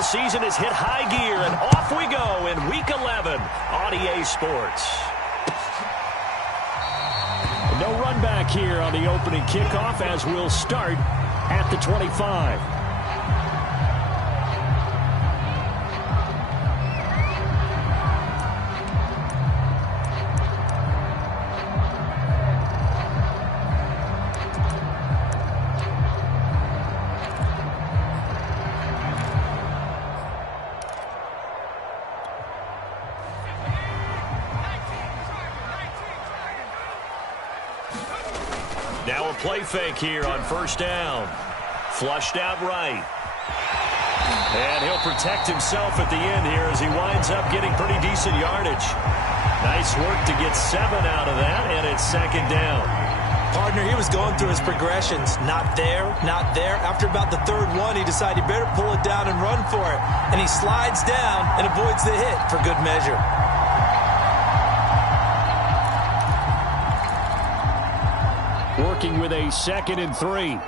football season has hit high gear, and off we go in Week 11 on EA Sports. No run back here on the opening kickoff as we'll start at the 25. Now a play fake here on first down. Flushed out right. And he'll protect himself at the end here as he winds up getting pretty decent yardage. Nice work to get 7 out of that, and it's second down. Partner, he was going through his progressions. Not there, not there. After about the third one, he decided he better pull it down and run for it. And he slides down and avoids the hit for good measure. Working with a 2nd and 3.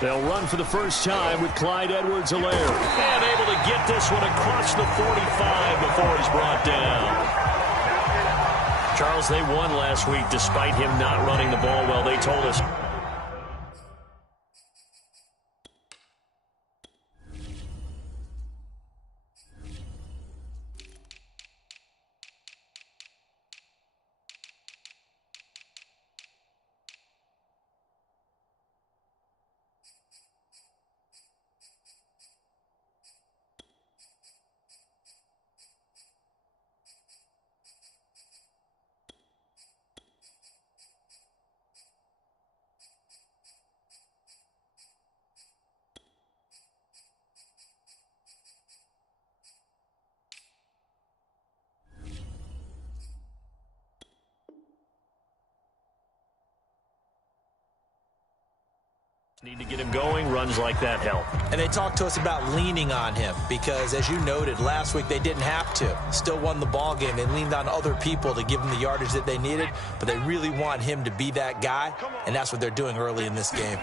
They'll run for the first time with Clyde Edwards-Helaire. And able to get this one across the 45 before he's brought down. Charles, they won last week despite him not running the ball well. They told us. Need to get him going. Runs like that help. And they talked to us about leaning on him because, as you noted, last week they didn't have to. Still won the ball game. They leaned on other people to give them the yardage that they needed, but they really want him to be that guy, and that's what they're doing early in this game.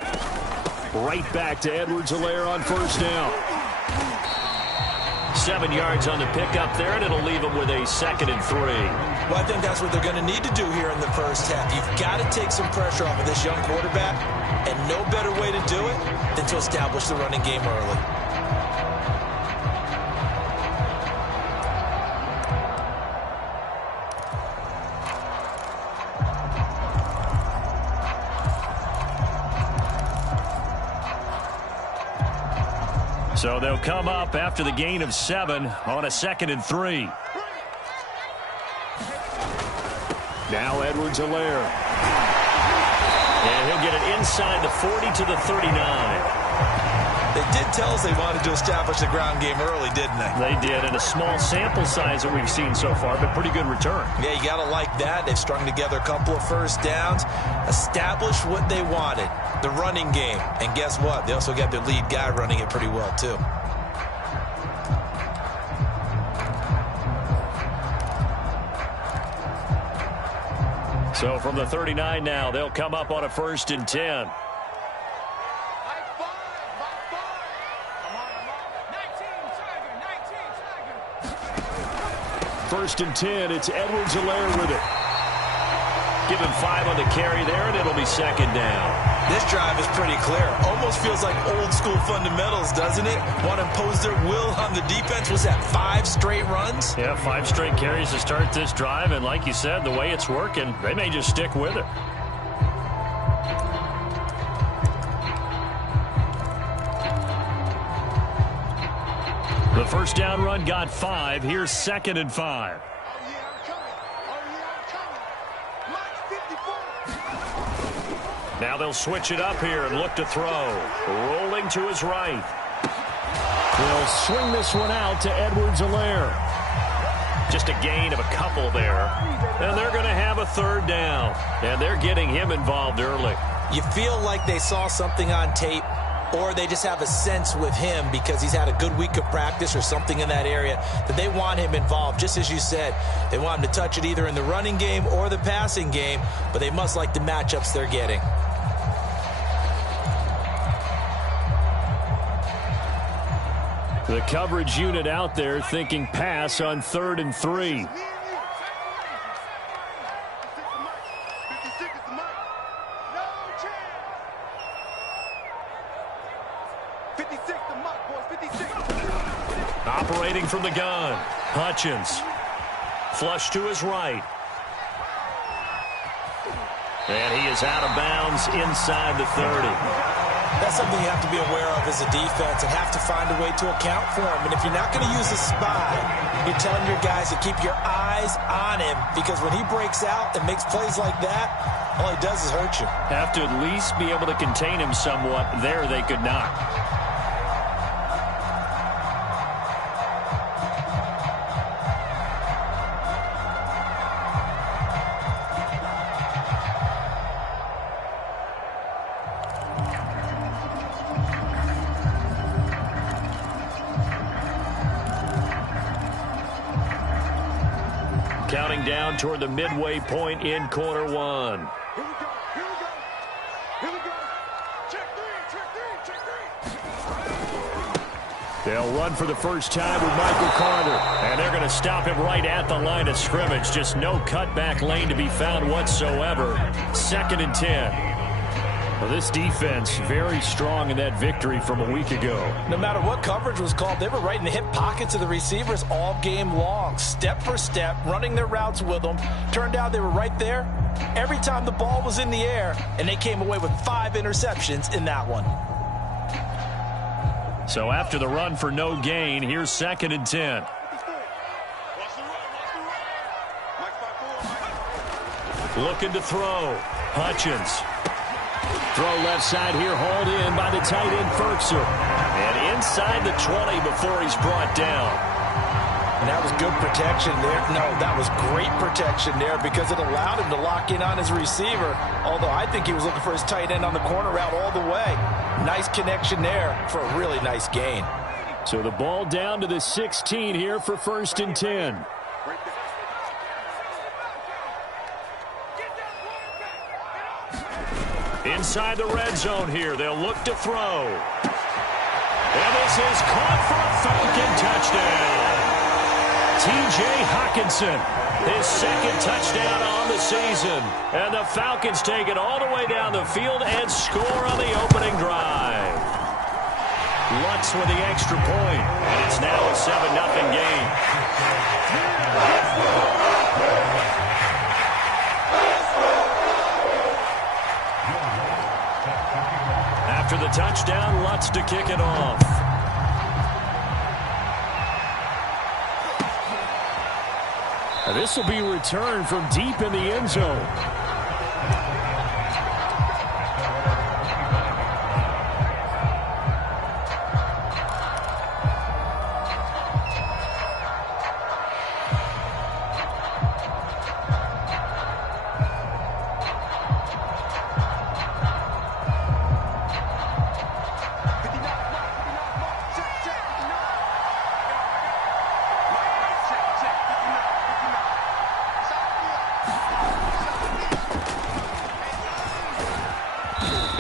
Right back to Edwards-Helaire on first down. 7 yards on the pickup there, and it'll leave him with a 2nd and 3. Well, I think that's what they're going to need to do here in the first half. You've got to take some pressure off of this young quarterback, and no better way to do it than to establish the running game early. So they'll come up after the gain of 7 on a 2nd and 3. Now Edwards-Helaire. And he'll get it inside the 40 to the 39. They did tell us they wanted to establish the ground game early, didn't they? They did, and a small sample size that we've seen so far, but pretty good return. Yeah, you got to like that. They've strung together a couple of first downs, established what they wanted, the running game. And guess what? They also got their lead guy running it pretty well, too. So from the 39 now, they'll come up on a 1st and 10. First and 10, it's Edwards-Helaire with it. Give him 5 on the carry there, and it'll be 2nd down. This drive is pretty clear. Almost feels like old school fundamentals, doesn't it? Want to impose their will on the defense. Was that 5 straight runs? Yeah, 5 straight carries to start this drive, and like you said, the way it's working, they may just stick with it. The first down run got 5. Here's 2nd and 5. Now they'll switch it up here and look to throw. Rolling to his right. He'll swing this one out to Edwards-Helaire. Just a gain of a couple there. And they're going to have a 3rd down. And they're getting him involved early. You feel like they saw something on tape, or they just have a sense with him because he's had a good week of practice or something in that area that they want him involved. Just as you said, they want him to touch it either in the running game or the passing game, but they must like the matchups they're getting. The coverage unit out there thinking pass on 3rd and 3. Operating from the gun, Hutchins. Flush to his right. And he is out of bounds inside the 30. That's something you have to be aware of as a defense and have to find a way to account for him. And if you're not going to use a spy, you're telling your guys to keep your eyes on him, because when he breaks out and makes plays like that, all he does is hurt you. Have to at least be able to contain him somewhat. There they could not. Counting down toward the midway point in quarter one. Here we go. Here we go. Here we go. Check three. They'll run for the first time with Michael Carter. And they're going to stop him right at the line of scrimmage. Just no cutback lane to be found whatsoever. 2nd and 10. Well, this defense very strong in that victory from a week ago. No matter what coverage was called, they were right in the hip pockets of the receivers all game long, step for step, running their routes with them. Turned out they were right there every time the ball was in the air, and they came away with 5 interceptions in that one. So after the run for no gain, here's 2nd and 10. Looking to throw. Hutchins. Throw left side here, hauled in by the tight end, Ferkser. And inside the 20 before he's brought down. And that was good protection there. No, that was great protection there because it allowed him to lock in on his receiver. Although I think he was looking for his tight end on the corner route all the way. Nice connection there for a really nice gain. So the ball down to the 16 here for 1st and 10. Inside the red zone here, they'll look to throw. And this is caught for a Falcon touchdown. T.J. Hockenson, his 2nd touchdown on the season. And the Falcons take it all the way down the field and score on the opening drive. Lutz with the extra point, and it's now a 7-0 game. After the touchdown, Lutz to kick it off. And this will be returned from deep in the end zone.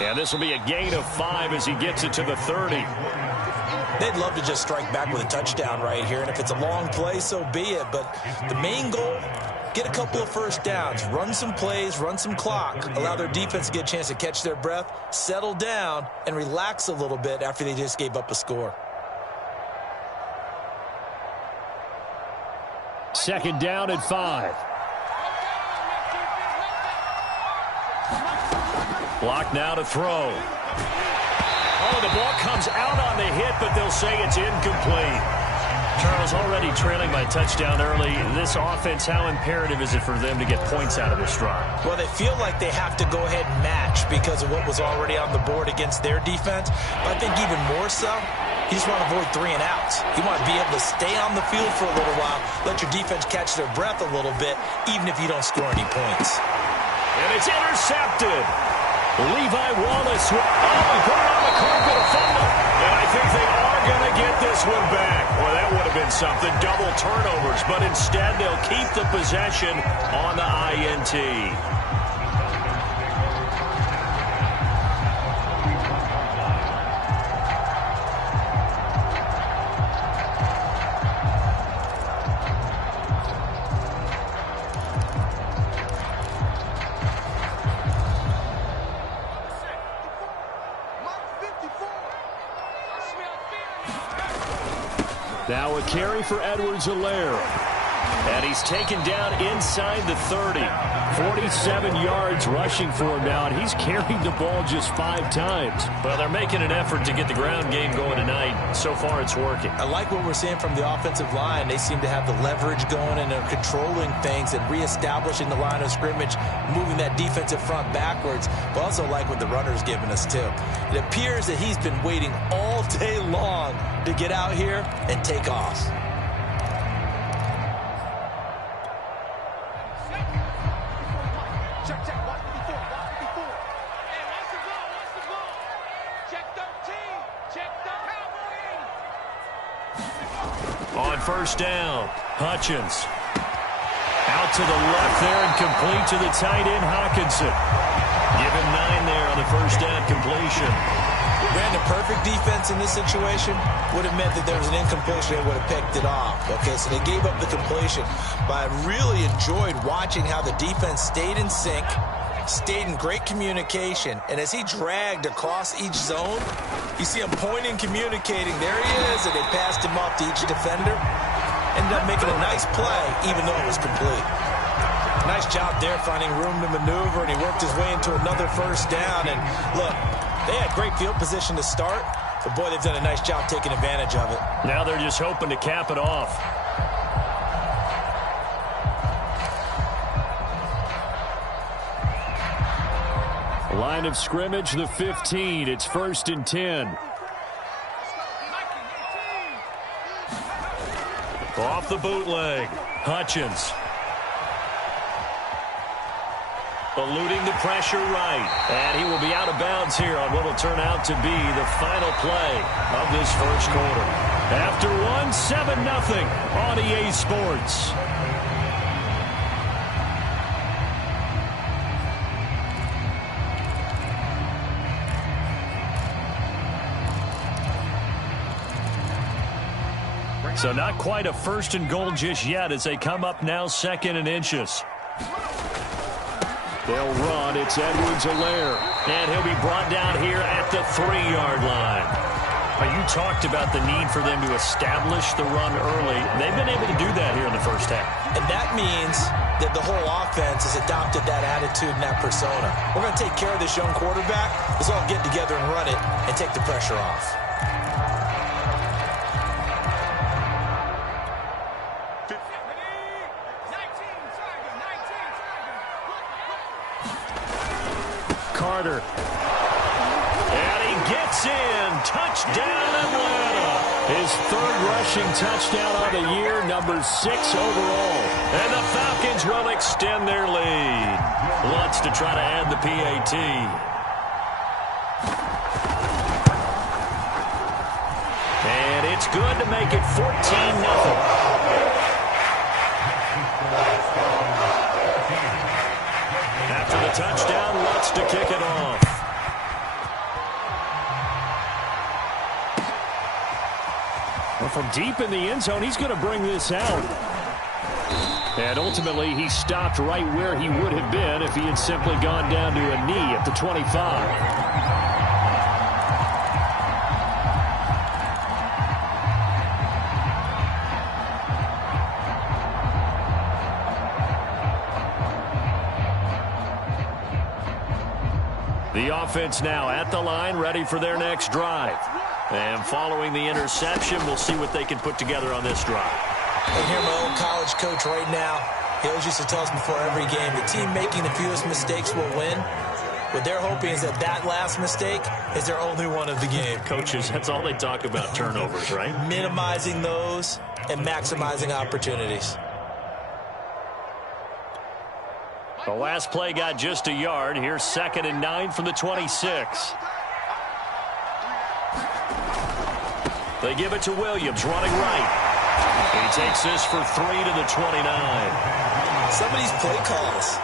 And this will be a gain of 5 as he gets it to the 30. They'd love to just strike back with a touchdown right here, and if it's a long play, so be it. But the main goal, get a couple of first downs, run some plays, run some clock, allow their defense to get a chance to catch their breath, settle down, and relax a little bit after they just gave up a score. 2nd down at 5. Block now to throw. Oh, the ball comes out on the hit, but they'll say it's incomplete. Charles, already trailing by touchdown early. This offense, how imperative is it for them to get points out of this drive? Well, they feel like they have to go ahead and match because of what was already on the board against their defense. But I think even more so, you just want to avoid 3 and outs. You want to be able to stay on the field for a little while, let your defense catch their breath a little bit, even if you don't score any points. And it's intercepted. Levi Wallace, he put it on the carpet, a fumble. And I think they are going to get this one back. Well, that would have been something, double turnovers. But instead, they'll keep the possession on the INT. Now a carry for Edwards-Helaire. And he's taken down inside the 30. 47 yards rushing for him now, and he's carried the ball just 5 times. Well, they're making an effort to get the ground game going tonight. So far, it's working. I like what we're seeing from the offensive line. They seem to have the leverage going, and they're controlling things and reestablishing the line of scrimmage, moving that defensive front backwards. But also like what the runner's giving us, too. It appears that he's been waiting all day long to get out here and take off. On first down, Hutchins. Out to the left there and complete to the tight end, Hockenson. Give him 9 there on the first down completion. Brandon, perfect defense in this situation would have meant that there was an incompletion. They would have picked it off. Okay, so they gave up the completion. But I really enjoyed watching how the defense stayed in sync, stayed in great communication, and as he dragged across each zone, you see him pointing, communicating. There he is, and they passed him off to each defender. Ended up making a nice play, even though it was complete. Nice job there finding room to maneuver, and he worked his way into another first down. And look, they had great field position to start, but boy, they've done a nice job taking advantage of it. Now they're just hoping to cap it off. Line of scrimmage, the 15. It's 1st and 10. Off the bootleg, Hutchins. Eluding the pressure right. And he will be out of bounds here on what will turn out to be the final play of this first quarter. After one, 7-0 on EA Sports. So not quite a 1st and goal just yet as they come up now 2nd and inches. They'll run. It's Edwards-Helaire. And he'll be brought down here at the 3-yard line. Now, you talked about the need for them to establish the run early. They've been able to do that here in the first half. And that means that the whole offense has adopted that attitude and that persona. We're going to take care of this young quarterback. Let's all get together and run it and take the pressure off. Carter. And he gets in. Touchdown, Atlanta. His 3rd rushing touchdown of the year, number 6 overall. And the Falcons will extend their lead. Wants to try to add the PAT. And it's good to make it 14-0. After the touchdown, wants to kick it off. Well, from deep in the end zone, he's going to bring this out. And ultimately, he stopped right where he would have been if he had simply gone down to a knee at the 25. The offense now at the line, ready for their next drive. And following the interception, we'll see what they can put together on this drive. I hear my old college coach right now. He always used to tell us before every game, the team making the fewest mistakes will win. What they're hoping is that that last mistake is their only one of the game. Coaches, that's all they talk about, turnovers, right? Minimizing those and maximizing opportunities. The last play got just a yard. Here's 2nd and 9 from the 26. They give it to Williams, running right. He takes this for 3 to the 29. Some of these play calls,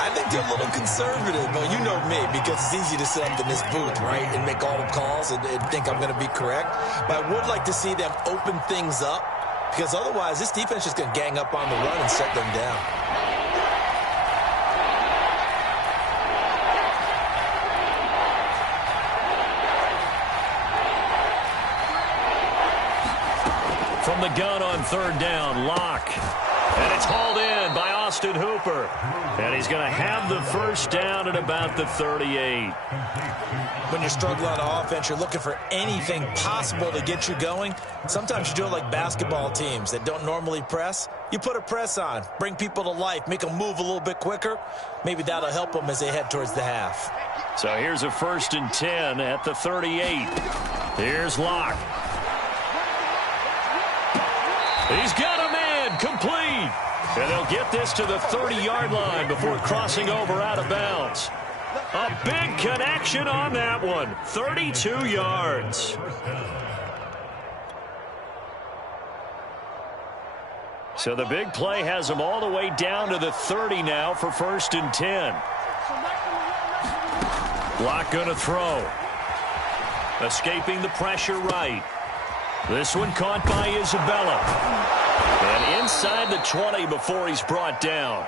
I think they're a little conservative. But you know me, because it's easy to sit up in this booth, right, and make all the calls and think I'm going to be correct. But I would like to see them open things up, because otherwise this defense is going to gang up on the run and shut them down. From the gun on third down. Lock. And it's hauled in by Austin Hooper. And he's going to have the first down at about the 38. When you're struggling on offense, you're looking for anything possible to get you going. Sometimes you do it like basketball teams that don't normally press. You put a press on, bring people to life, make them move a little bit quicker. Maybe that'll help them as they head towards the half. So here's a 1st and 10 at the 38. Here's Locke. He's got a man complete. And they'll get this to the 30-yard line before crossing over out of bounds. A big connection on that one. 32 yards. So the big play has them all the way down to the 30 now for 1st and 10. Locke going to throw. Escaping the pressure right. This one caught by Isabella. And inside the 20 before he's brought down.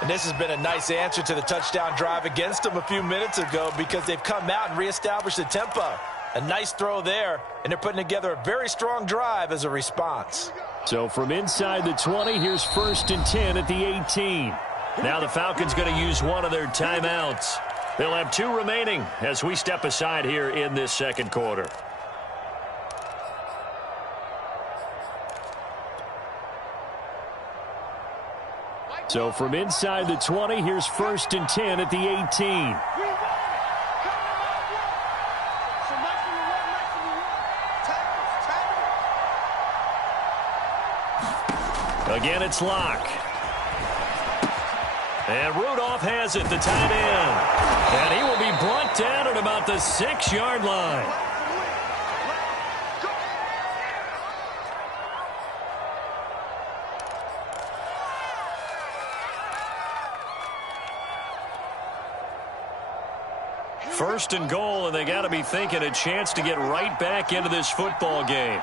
And this has been a nice answer to the touchdown drive against them a few minutes ago because they've come out and reestablished the tempo. A nice throw there, and they're putting together a very strong drive as a response. So from inside the 20, here's 1st and 10 at the 18. Now the Falcons going to use one of their timeouts. They'll have 2 remaining as we step aside here in this second quarter. So from inside the 20, here's 1st and 10 at the 18. Again, it's Locke. And Rudolph has it, the tight end. And he will be brought down at about the 6-yard line. First and goal, and they got to be thinking a chance to get right back into this football game.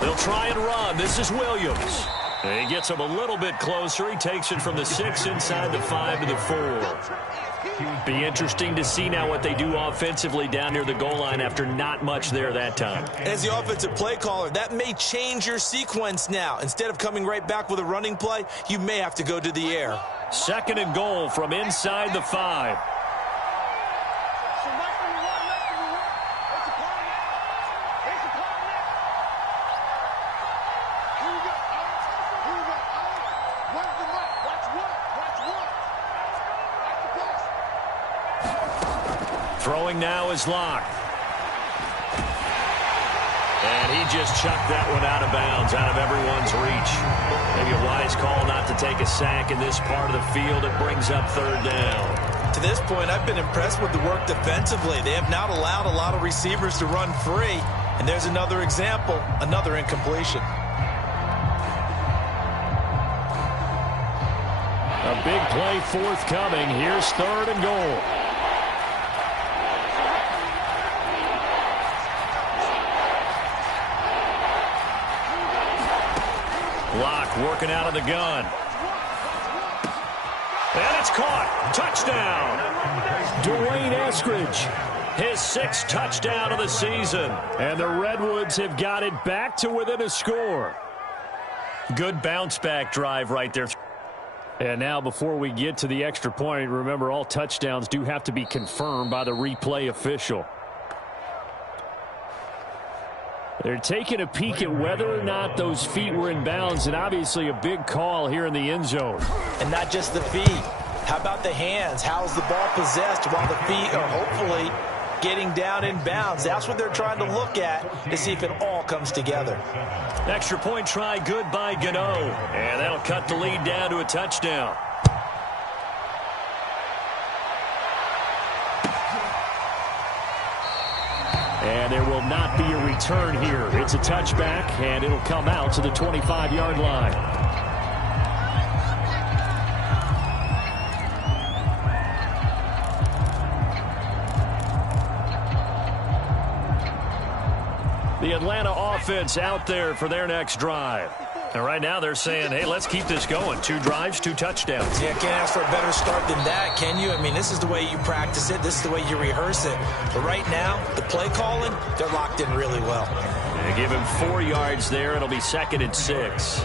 They'll try and run. This is Williams. He gets him a little bit closer. He takes it from the 6 inside the 5 to the 4. Be interesting to see now what they do offensively down near the goal line after not much there that time. As the offensive play caller, that may change your sequence now. Instead of coming right back with a running play, you may have to go to the air. 2nd and goal from inside the 5. Throwing now is Locke. And he just chucked that one out of bounds, out of everyone's reach. Maybe a wise call not to take a sack in this part of the field. It brings up 3rd down. To this point, I've been impressed with the work defensively. They have not allowed a lot of receivers to run free. And there's another example, another incompletion. A big play forthcoming. Here's 3rd and goal. Locke working out of the gun. And it's caught. Touchdown. Dwayne Eskridge, his 6th touchdown of the season. And the Redwoods have got it back to within a score. Good bounce-back drive right there. And now before we get to the extra point, remember all touchdowns do have to be confirmed by the replay official. They're taking a peek at whether or not those feet were in bounds, and obviously a big call here in the end zone. And not just the feet. How about the hands? How's the ball possessed while the feet are hopefully getting down in bounds? That's what they're trying to look at to see if it all comes together. Extra point try good by Gano. And that'll cut the lead down to a touchdown. And there will not be a return here. It's a touchback, and it'll come out to the 25-yard line. The Atlanta offense out there for their next drive. And right now they're saying, hey, let's keep this going. 2 drives, 2 touchdowns. Yeah, can't ask for a better start than that, can you? I mean, this is the way you practice it. This is the way you rehearse it. But right now, the play calling, they're locked in really well. They give him 4 yards there. It'll be 2nd and 6.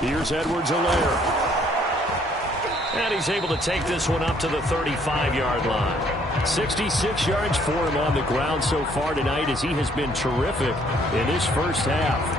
Here's Edwards-Helaire. And he's able to take this one up to the 35-yard line. 66 yards for him on the ground so far tonight as he has been terrific in this first half.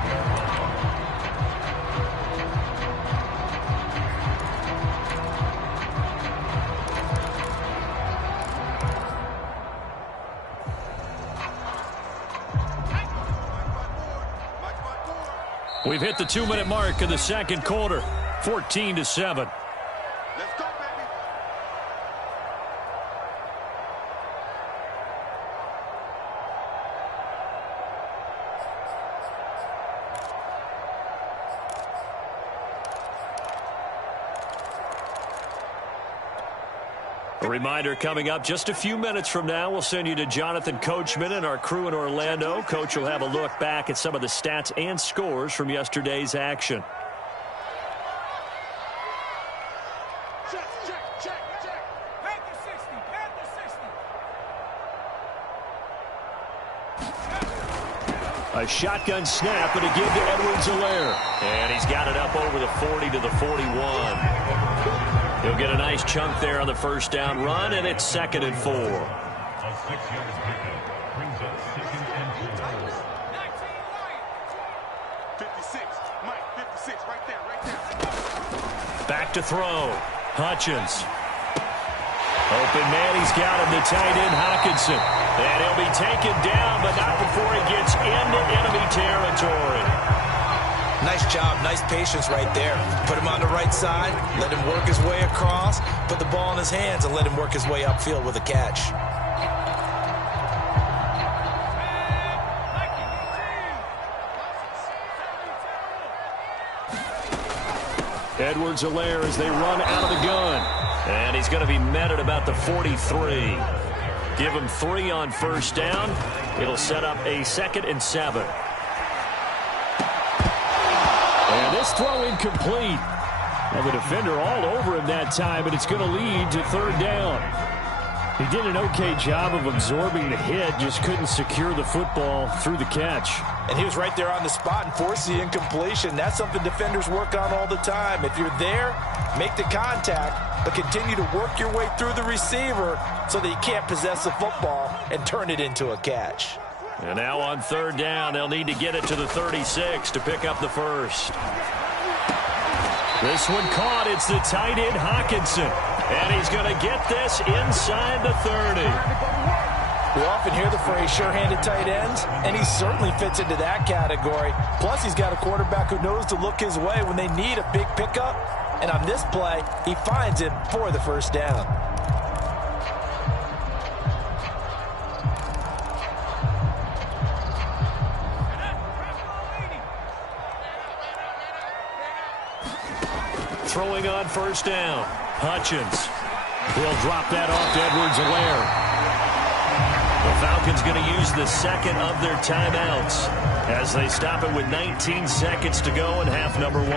We've hit the 2-minute mark in the second quarter. 14-7. Let's go, baby. A reminder coming up just a few minutes from now, we'll send you to Jonathan Coachman and our crew in Orlando. Coach will have a look back at some of the stats and scores from yesterday's action. Check. Panther 60. Panther 60. A shotgun snap and a give to Edwards-Helaire. And he's got it up over the 40 to the 41. He'll get a nice chunk there on the first down run, and it's 2nd and 4. A 6-yard pickup brings up 2nd and 4. 56, Mike, 56, right there. Back to throw. Hutchins. Open man, he's got him, the tight end Hockenson. And he'll be taken down, but not before he gets into enemy territory. Nice job, nice patience right there. Put him on the right side, let him work his way across, put the ball in his hands, and let him work his way upfield with a catch. Edwards-Helaire as they run out of the gun. And he's going to be met at about the 43. Give him 3 on first down. It'll set up a 2nd and 7. And this throw incomplete. And the defender all over him that time, and it's going to lead to 3rd down. He did an okay job of absorbing the hit, just couldn't secure the football through the catch. And he was right there on the spot and forced the incompletion. That's something defenders work on all the time. If you're there, make the contact, but continue to work your way through the receiver so that you can't possess the football and turn it into a catch. And now on 3rd down, they'll need to get it to the 36 to pick up the first. This one caught. It's the tight end Hockenson. And he's going to get this inside the 30. We often hear the phrase sure-handed tight ends, and he certainly fits into that category. Plus, he's got a quarterback who knows to look his way when they need a big pickup. And on this play, he finds it for the first down. Throwing on first down. Hutchins. He'll drop that off to Edwards-Helaire. The Falcons going to use the 2nd of their timeouts as they stop it with 19 seconds to go in half number 1.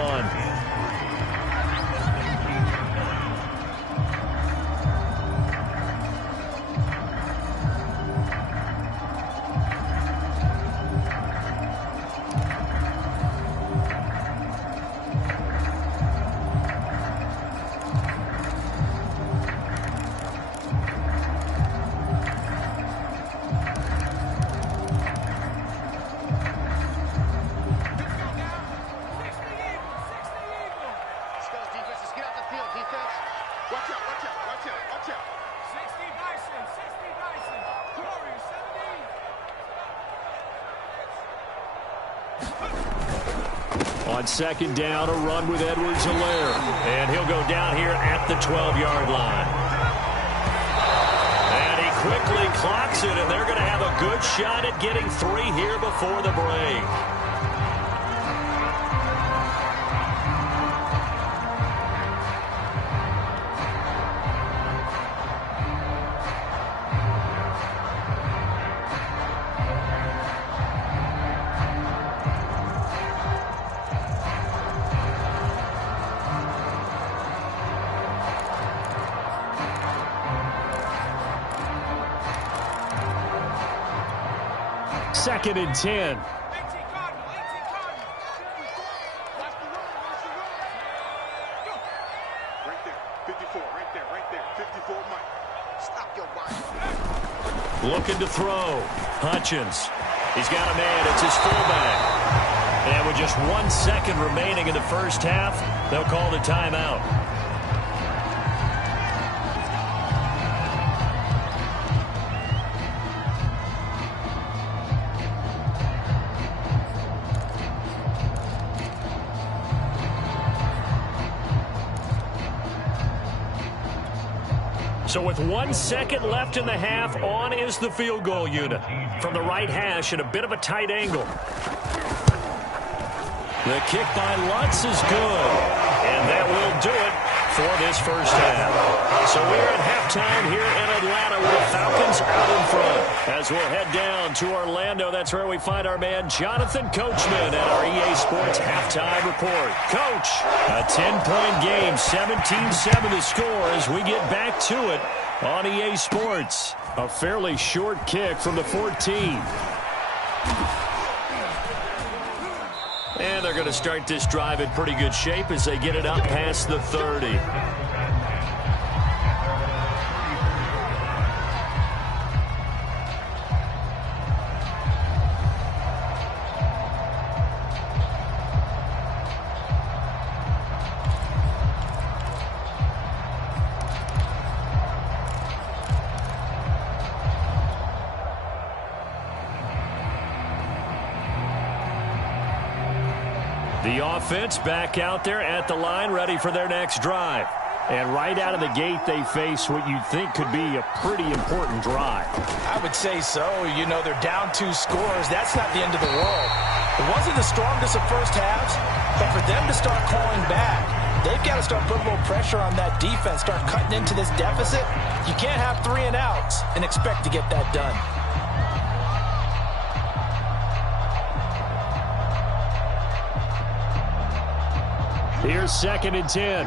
On 2nd down, a run with Edwards-Helaire. And he'll go down here at the 12-yard line. And he quickly clocks it, and they're going to have a good shot at getting 3 here before the break. 2nd and 10. Looking to throw. Hutchins. He's got a man. It's his fullback. And with just 1 second remaining in the first half, they'll call the timeout. So with 1 second left in the half, on is the field goal unit. From the right hash at a bit of a tight angle. The kick by Lutz is good. And that will do it for this first half. So we're at halftime here in Atlanta with the Falcons out in front. As we'll head down to Orlando, that's where we find our man Jonathan Coachman at our EA Sports halftime report. Coach, a 10-point game, 17-7 the score as we get back to it on EA Sports. A fairly short kick from the 14. And they're going to start this drive in pretty good shape as they get it up past the 30. The offense back out there at the line, ready for their next drive. And right out of the gate, they face what you'd think could be a pretty important drive. I would say so. You know, they're down 2 scores. That's not the end of the world. It wasn't the strongest of first halves, but for them to start calling back, they've got to start putting a little pressure on that defense, start cutting into this deficit. You can't have 3 and outs and expect to get that done. Here's 2nd and 10.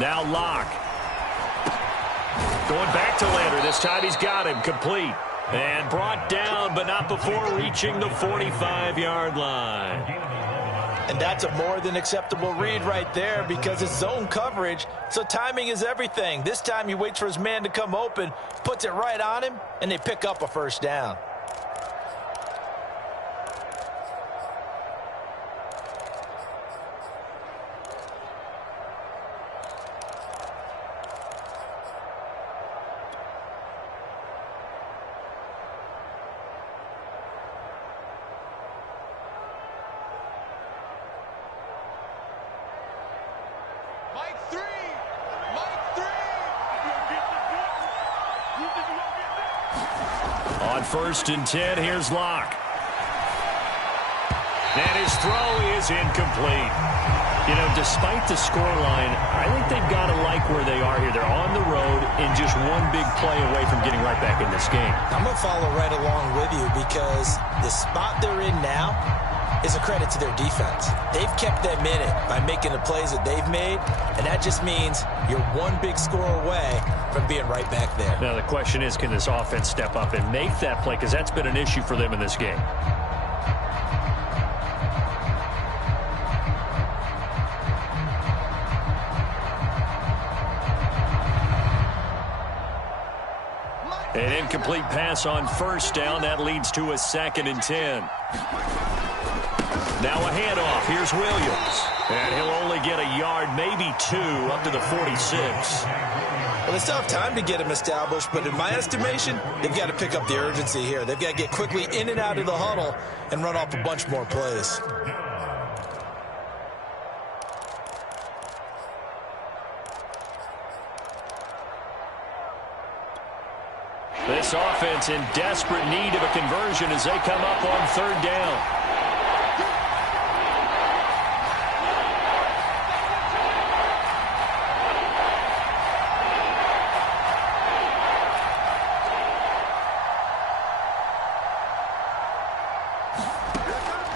Now Locke. Going back to Lander. This time he's got him complete. And brought down, but not before reaching the 45-yard line. And that's a more than acceptable read right there because it's zone coverage, so timing is everything. This time he waits for his man to come open, puts it right on him, and they pick up a first down. On 1st and 10, here's Locke. And his throw is incomplete. You know, despite the scoreline, I think they've got to like where they are here. They're on the road and just one big play away from getting right back in this game. I'm going to follow right along with you because the spot they're in now is a credit to their defense. They've kept them in it by making the plays that they've made, and that just means you're one big score away from being right back there. Now, the question is, can this offense step up and make that play? Because that's been an issue for them in this game. An incomplete pass on 1st down. That leads to a 2nd and 10. Now a handoff. Here's Williams. And he'll only get a yard, maybe 2, up to the 46. Well, they still have time to get him established, but in my estimation, they've got to pick up the urgency here. They've got to get quickly in and out of the huddle and run off a bunch more plays. This offense in desperate need of a conversion as they come up on 3rd down.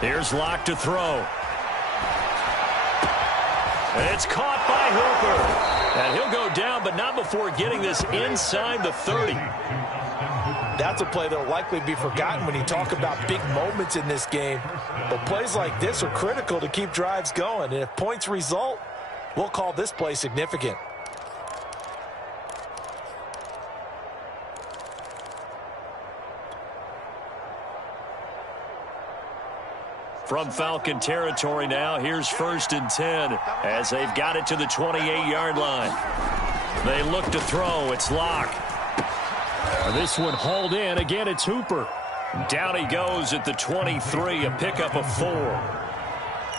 Here's Locke to throw. It's caught by Hooper. And he'll go down, but not before getting this inside the 30. That's a play that will likely be forgotten when you talk about big moments in this game. But plays like this are critical to keep drives going. And if points result, we'll call this play significant. From Falcon territory now, here's 1st and 10 as they've got it to the 28-yard line. They look to throw. It's Locke. This one hauled in. Again, it's Hooper. Down he goes at the 23, a pickup of 4.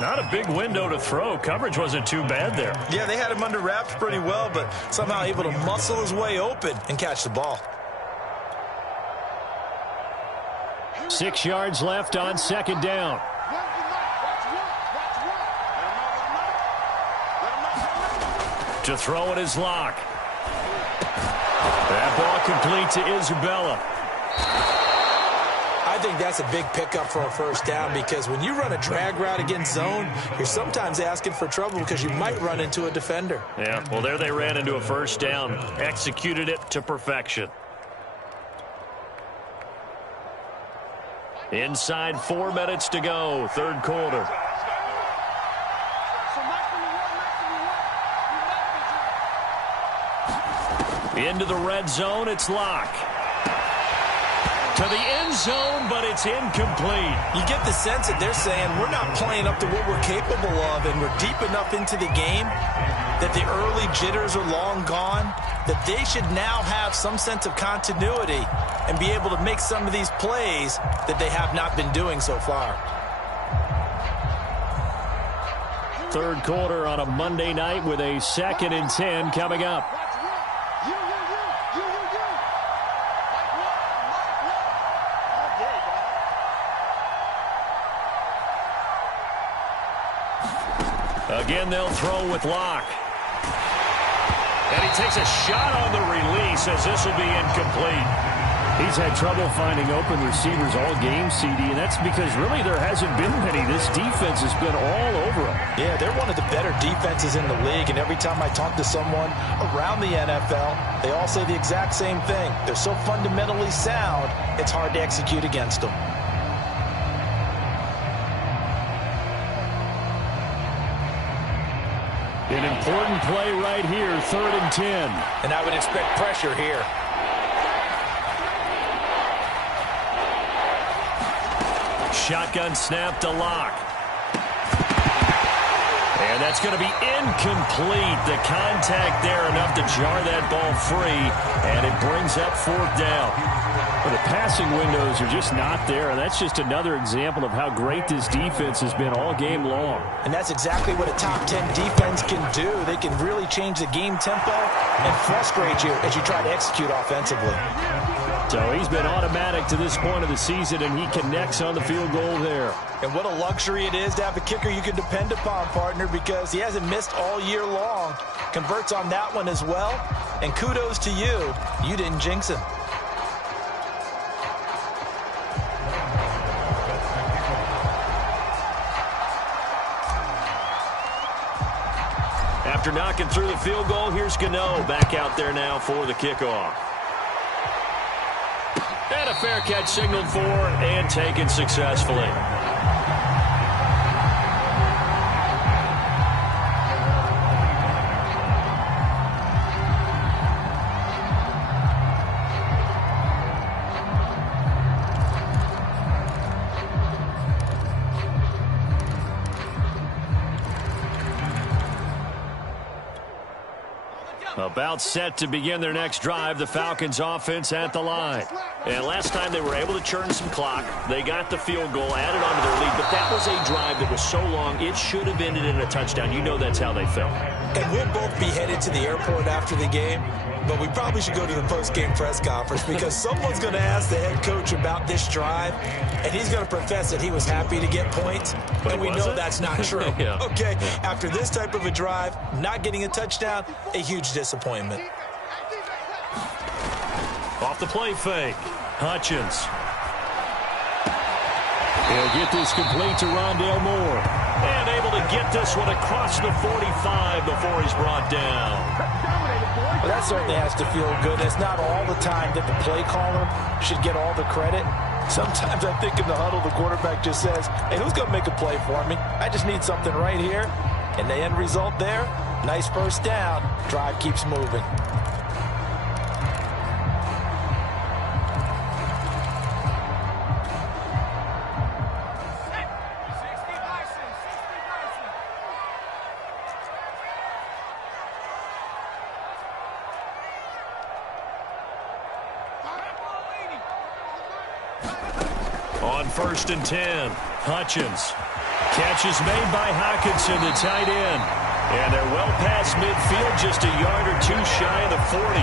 Not a big window to throw. Coverage wasn't too bad there. Yeah, they had him under wraps pretty well, but somehow able to muscle his way open and catch the ball. 6 yards left on 2nd down. To throw it is Locke. That ball complete to Isabella. I think that's a big pickup for a 1st down because when you run a drag route against zone, you're sometimes asking for trouble because you might run into a defender. Yeah, well, there they ran into a 1st down. Executed it to perfection. Inside 4 minutes to go, 3rd quarter. Into the red zone, it's Locke. To the end zone, but it's incomplete. You get the sense that they're saying we're not playing up to what we're capable of, and we're deep enough into the game that the early jitters are long gone, that they should now have some sense of continuity and be able to make some of these plays that they have not been doing so far. 3rd quarter on a Monday night with a 2nd and 10 coming up. Again, they'll throw with Locke. And he takes a shot on the release as this will be incomplete. He's had trouble finding open receivers all game, CD, and that's because really there hasn't been many. This defense has been all over them. Yeah, they're one of the better defenses in the league, and every time I talk to someone around the NFL, they all say the exact same thing. They're so fundamentally sound, it's hard to execute against them. An important play right here, 3rd and 10. And I would expect pressure here. Shotgun snap to Locke. And that's going to be incomplete. The contact there enough to jar that ball free, and it brings up 4th down. Well, the passing windows are just not there, and that's just another example of how great this defense has been all game long. And that's exactly what a top 10 defense can do. They can really change the game tempo and frustrate you as you try to execute offensively. So he's been automatic to this point of the season, and he connects on the field goal there. And what a luxury it is to have a kicker you can depend upon, partner, because he hasn't missed all year long. Converts on that one as well. And kudos to you. You didn't jinx him. After knocking through the field goal, here's Gano back out there now for the kickoff. And a fair catch signaled for and taken successfully. About set to begin their next drive, the Falcons offense at the line. And last time they were able to churn some clock. They got the field goal, added on to their lead, but that was a drive that was so long it should have ended in a touchdown. You know that's how they felt. And we'll both be headed to the airport after the game, but we probably should go to the post-game press conference because someone's going to ask the head coach about this drive, and he's going to profess that he was happy to get points, and we know that's not true. Yeah. Okay, after this type of a drive, not getting a touchdown, a huge disappointment. Off the play fake. Hutchins. He'll get this complete to Rondale Moore. And able to get this one across the 45 before he's brought down. Well, that certainly has to feel good. It's not all the time that the play caller should get all the credit. Sometimes I think in the huddle, the quarterback just says, hey, who's going to make a play for me? I just need something right here. And the end result there, nice first down. Drive keeps moving. On 1st and 10, Hutchins. Catch is made by Hockenson, the tight end. And they're well past midfield, just a yard or two shy of the 40.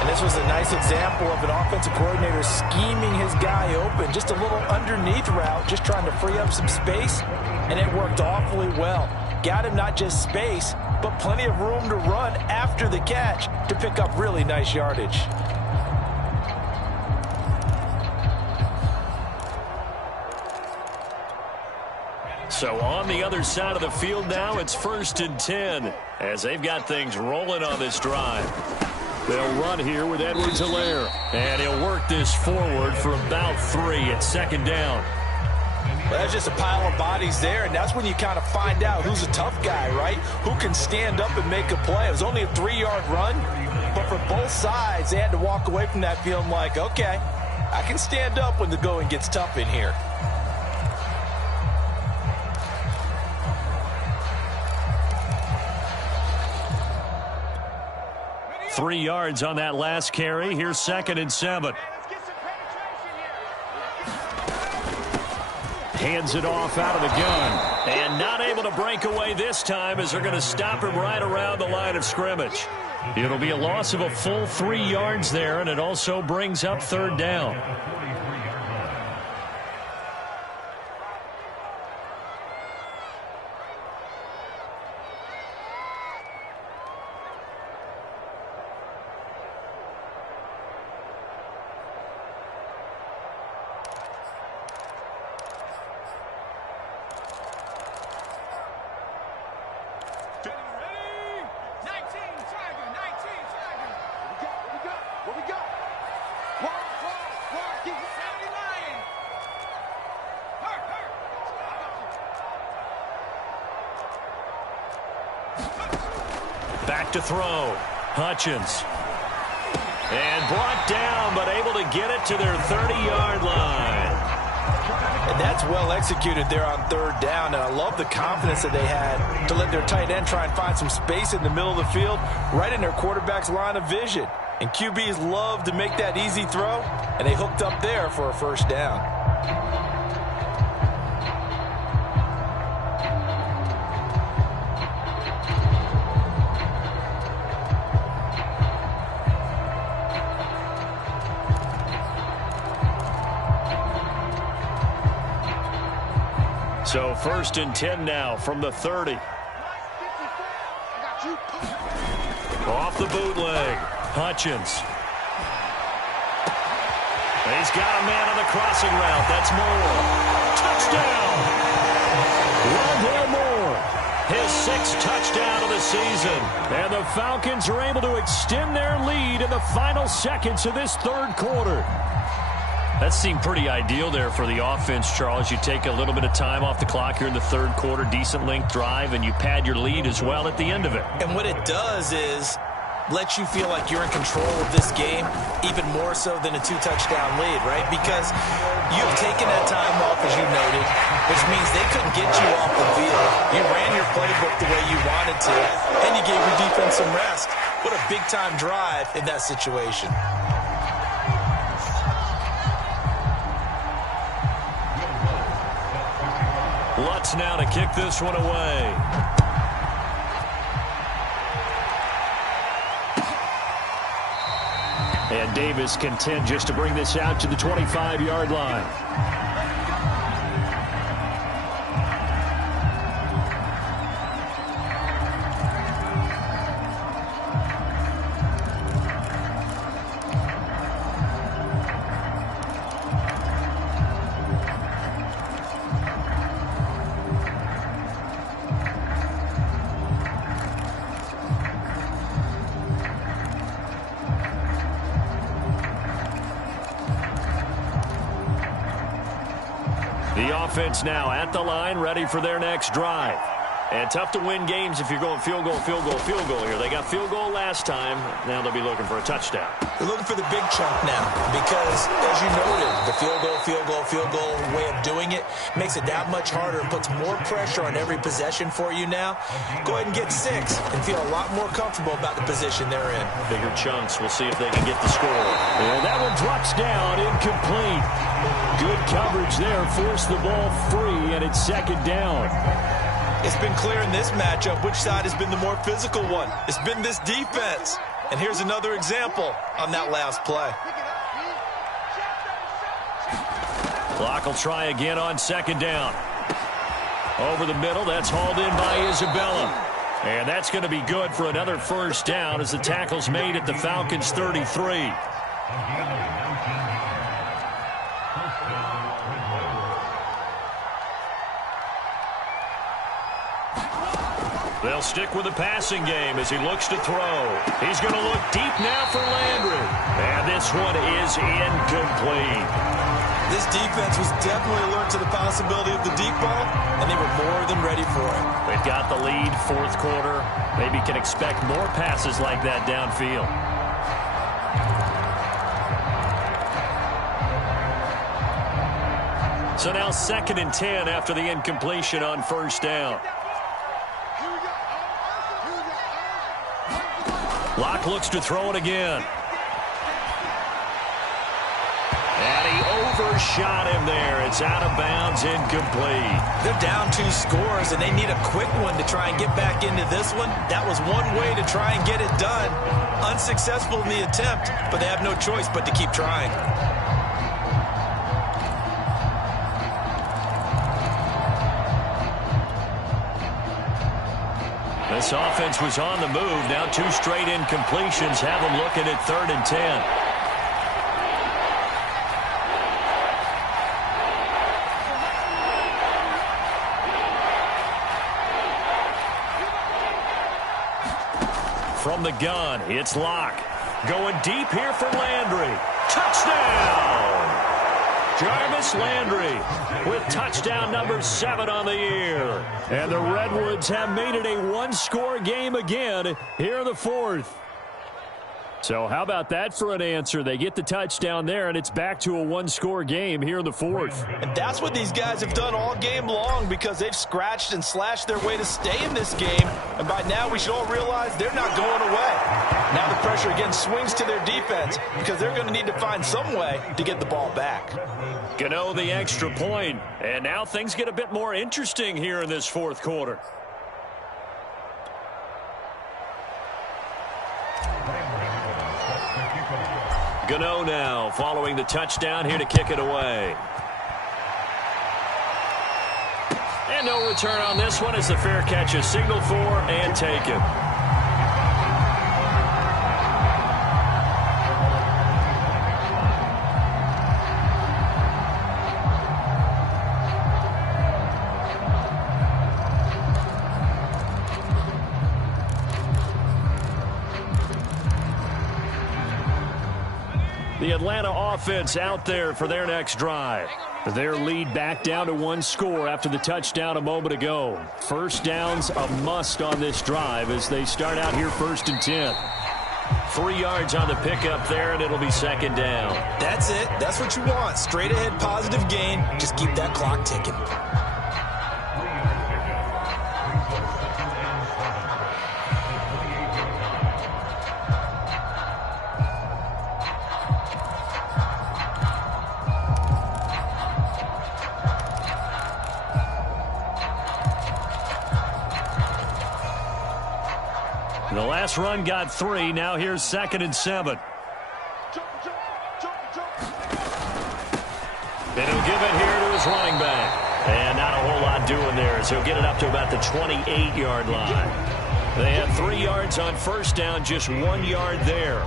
And this was a nice example of an offensive coordinator scheming his guy open. Just a little underneath route, just trying to free up some space. And it worked awfully well. Got him not just space, but plenty of room to run after the catch to pick up really nice yardage. So on the other side of the field now, it's 1st and 10 as they've got things rolling on this drive. They'll run here with Edwards-Helaire, and he'll work this forward for about 3 at 2nd down. Well, that's just a pile of bodies there, and that's when you kind of find out who's a tough guy, right? Who can stand up and make a play. It was only a 3-yard run, but for both sides, they had to walk away from that feeling like, okay, I can stand up when the going gets tough in here. 3 yards on that last carry. Here's 2nd and 7. Hands it off out of the gun. And not able to break away this time as they're going to stop him right around the line of scrimmage. It'll be a loss of a full 3 yards there, and it also brings up 3rd down. Back to throw. Hutchins. And brought down, but able to get it to their 30-yard line. And that's well executed there on 3rd down. And I love the confidence that they had to let their tight end try and find some space in the middle of the field, right in their quarterback's line of vision. And QBs love to make that easy throw, and they hooked up there for a 1st down. So 1st and 10 now from the 30. Off the bootleg. Hutchins. He's got a man on the crossing route. That's Moore. Touchdown! Rondale Moore. His 6th touchdown of the season. And the Falcons are able to extend their lead in the final seconds of this 3rd quarter. That seemed pretty ideal there for the offense, Charles. You take a little bit of time off the clock here in the 3rd quarter, decent length drive, and you pad your lead as well at the end of it. And what it does is let you feel like you're in control of this game, even more so than a 2-touchdown lead, right? Because you've taken that time off, as you noted, which means they couldn't get you off the field. You ran your playbook the way you wanted to, and you gave your defense some rest. What a big-time drive in that situation. Lutz now to kick this one away. And Davis content just to bring this out to the 25-yard line. offense now at the line, ready for their next drive. And tough to win games if you're going field goal, field goal, field goal here. They got field goal last time. Now they'll be looking for a touchdown. They're looking for the big chunk now because, as you noted, the field goal way of doing it makes it that much harder and puts more pressure on every possession for you now. Go ahead and get 6 and feel a lot more comfortable about the position they're in. Bigger chunks. We'll see if they can get the score. And that one drops down, incomplete. Good coverage there. Forced the ball free, and it's second down. It's been clear in this matchup which side has been the more physical one. It's been this defense. And here's another example on that last play. Clock will try again on second down. Over the middle, that's hauled in by Isabella. And that's going to be good for another first down as the tackle's made at the Falcons' 33. They'll stick with the passing game as he looks to throw. He's going to look deep now for Landry. And this one is incomplete. This defense was definitely alert to the possibility of the deep ball, and they were more than ready for it. They've got the lead, fourth quarter. Maybe can expect more passes like that downfield. So now 2nd and 10 after the incompletion on first down. Locke looks to throw it again. And he overshot him there. It's out of bounds, incomplete. They're down 2 scores, and they need a quick one to try and get back into this one. That was one way to try and get it done. Unsuccessful in the attempt, but they have no choice but to keep trying. This offense was on the move. Now 2 straight incompletions have them looking at 3rd and 10. From the gun, it's Locke. Going deep here for Landry. Touchdown! Jarvis Landry with touchdown number 7 on the year. And the Redwoods have made it a one-score game again here in the 4th. So how about that for an answer? They get the touchdown there, and it's back to a one-score game here in the 4th. And that's what these guys have done all game long because they've scratched and slashed their way to stay in this game. And by now we should all realize they're not going away. Now the pressure again swings to their defense because they're going to need to find some way to get the ball back. Gano the extra point, and now things get a bit more interesting here in this 4th quarter. Gano now following the touchdown here to kick it away. And no return on this one as the fair catch is signaled for and taken. The Atlanta offense out there for their next drive. Their lead back down to 1 score after the touchdown a moment ago. First down's a must on this drive as they start out here 1st and 10. 3 yards on the pickup there, and it'll be 2nd down. That's it. That's what you want. Straight ahead positive gain. Just keep that clock ticking. The last run got 3. Now here's 2nd and 7. And he'll give it here to his running back. And not a whole lot doing there as he'll get it up to about the 28-yard line. They have 3 yards on first down, just 1 yard there.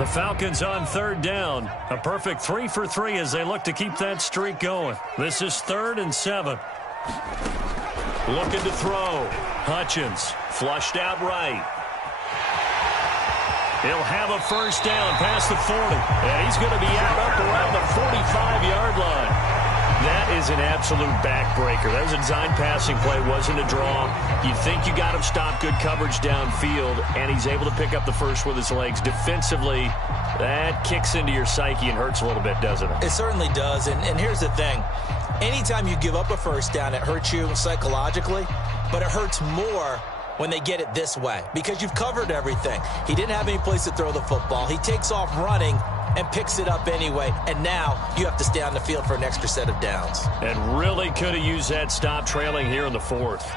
The Falcons on third down. A perfect 3 for 3 as they look to keep that streak going. This is 3rd and 7. Looking to throw. Hutchins flushed out right. He'll have a first down past the 40. And he's going to be out up around the 45-yard line. That is an absolute backbreaker. That was a design passing play, wasn't a draw. You think you got him stopped, good coverage downfield, and he's able to pick up the first with his legs. Defensively, that kicks into your psyche and hurts a little bit, doesn't it? It certainly does, and here's the thing. Anytime you give up a first down, it hurts you psychologically, but it hurts more when they get it this way because you've covered everything. He didn't have any place to throw the football. He takes off running and picks it up anyway, and now you have to stay on the field for an extra set of downs. And really could have used that stop trailing here in the 4th.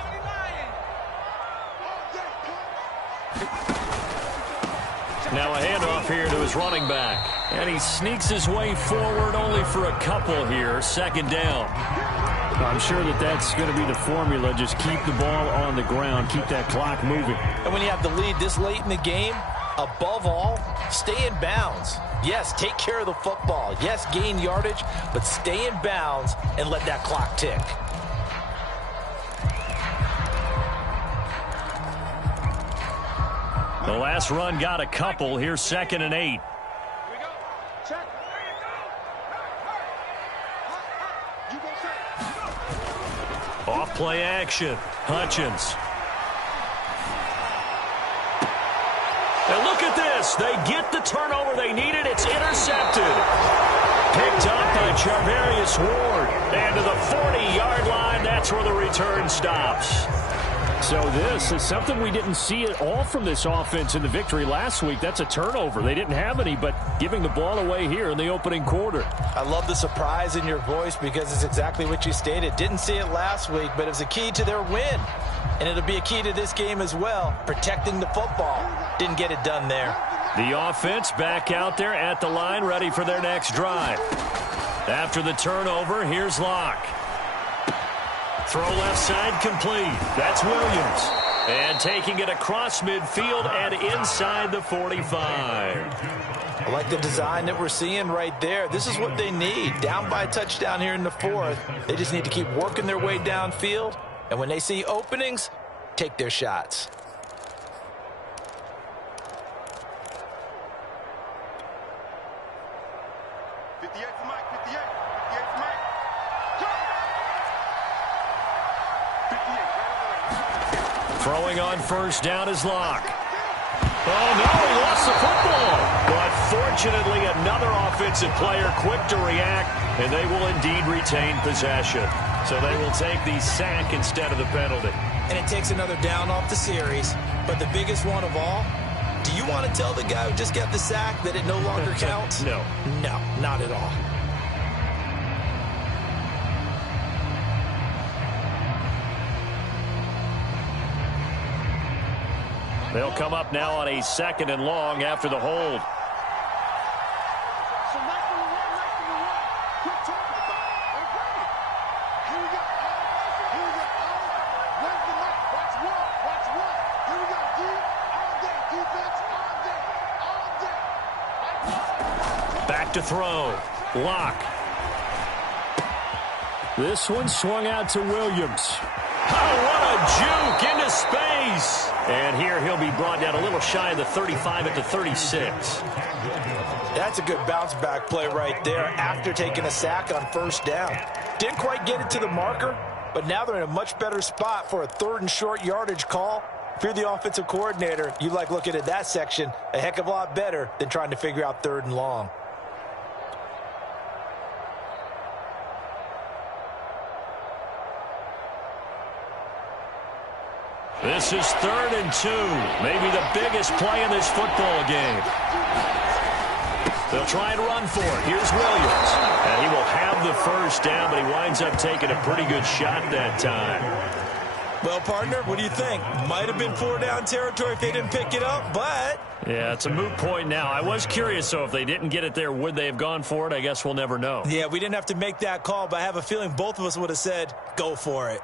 Now a handoff here to his running back. And he sneaks his way forward only for a couple here. 2nd down. I'm sure that's going to be the formula. Just keep the ball on the ground. Keep that clock moving. And when you have the lead this late in the game, above all, stay in bounds. Yes, take care of the football. Yes, gain yardage, but stay in bounds and let that clock tick. The last run got a couple. Here's 2nd and 8. Off play action. Hutchins. And look at this. They get the turnover they needed. It's intercepted. Picked up by Charvarius Ward. And to the 40-yard line, that's where the return stops. So this is something we didn't see at all from this offense in the victory last week. That's a turnover. They didn't have any, but giving the ball away here in the opening quarter. I love the surprise in your voice because it's exactly what you stated. Didn't see it last week, but it was a key to their win. And it'll be a key to this game as well, protecting the football. Didn't get it done there. The offense back out there at the line, ready for their next drive. After the turnover, here's Locke. Throw left side complete. That's Williams. And taking it across midfield and inside the 45. I like the design that we're seeing right there. This is what they need. Down by a touchdown here in the 4th. They just need to keep working their way downfield. And when they see openings, take their shots. Throwing on first down is Locke. Oh, no, he lost the football. But fortunately, another offensive player quick to react, and they will indeed retain possession. So they will take the sack instead of the penalty. And it takes another down off the series. But the biggest one of all, do you want to tell the guy who just got the sack that it no longer counts? No. No, not at all. They'll come up now on a 2nd and long after the hold. Back to throw. Locke. This one swung out to Williams. Oh, what a juke into space. And here he'll be brought down a little shy of the 35 at the 36. That's a good bounce back play right there after taking a sack on first down. Didn't quite get it to the marker, but now they're in a much better spot for a 3rd and short yardage call. If you're the offensive coordinator, you like looking at that section a heck of a lot better than trying to figure out 3rd and long. This is 3rd and 2. Maybe the biggest play in this football game. They'll try and run for it. Here's Williams. And he will have the first down, but he winds up taking a pretty good shot that time. Well, partner, what do you think? Might have been 4-down territory if they didn't pick it up, but... Yeah, it's a moot point now. I was curious, so if they didn't get it there, would they have gone for it? I guess we'll never know. Yeah, we didn't have to make that call, but I have a feeling both of us would have said, go for it.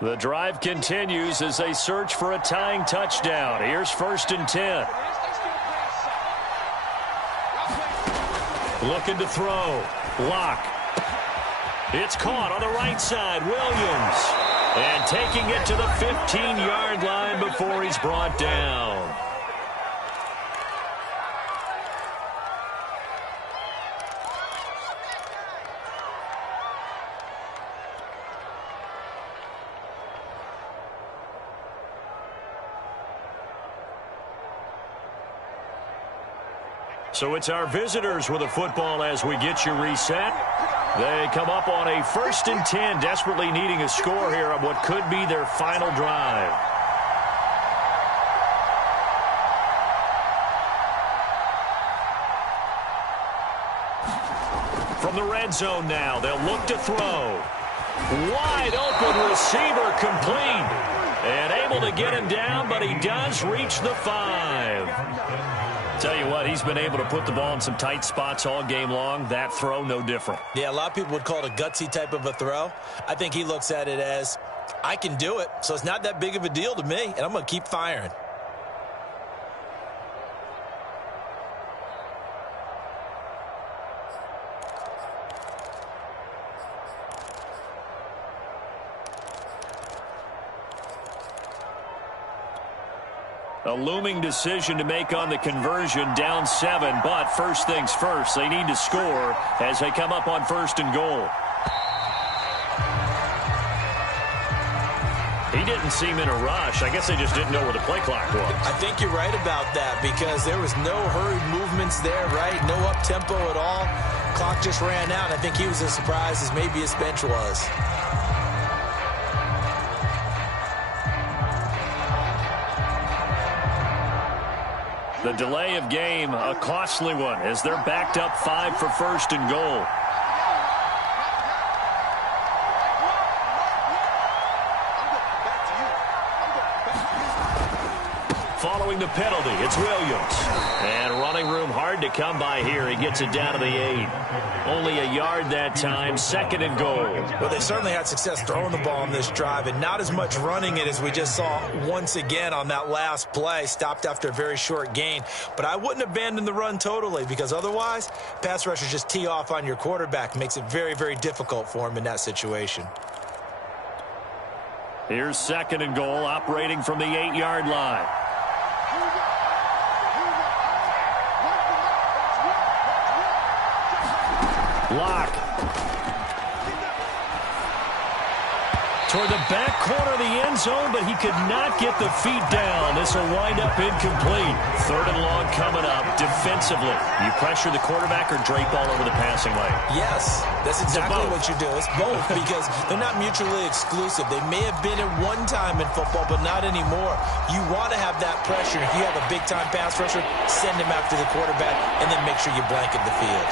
The drive continues as they search for a tying touchdown. Here's 1st and 10. Looking to throw. Lock. It's caught on the right side. Williams. And taking it to the 15-yard line before he's brought down. So it's our visitors with the football as we get you reset. They come up on a 1st and 10, desperately needing a score here on what could be their final drive. From the red zone now, they'll look to throw. Wide open receiver complete. And able to get him down, but he does reach the 5. Tell you what, he's been able to put the ball in some tight spots all game long. That throw, no different. Yeah, a lot of people would call it a gutsy type of a throw. I think he looks at it as, I can do it, so it's not that big of a deal to me, and I'm going to keep firing. A looming decision to make on the conversion, down 7, but first things first, they need to score as they come up on 1st and goal. He didn't seem in a rush. I guess they just didn't know where the play clock was. I think you're right about that because there was no hurried movements there, right? No up-tempo at all. Clock just ran out. I think he was as surprised as maybe his bench was. The delay of game, a costly one, as they're backed up 5 for 1st and goal. Following the penalty, it's Williams. And running room hard to come by here. He gets it down to the 8. Only a yard that time, 2nd and goal. Well, they certainly had success throwing the ball on this drive and not as much running it as we just saw once again on that last play. Stopped after a very short gain. But I wouldn't abandon the run totally because otherwise, pass rushers just tee off on your quarterback. Makes it very, very difficult for him in that situation. Here's 2nd and goal, operating from the 8-yard line. Lock. Toward the back corner of the end zone, but he could not get the feet down. This will wind up incomplete. 3rd and long coming up defensively. You pressure the quarterback or drape all over the passing lane? Yes, that's exactly what you do. It's both because they're not mutually exclusive. They may have been at one time in football, but not anymore. You want to have that pressure. If you have a big-time pass rusher, send him after the quarterback, and then make sure you blanket the field.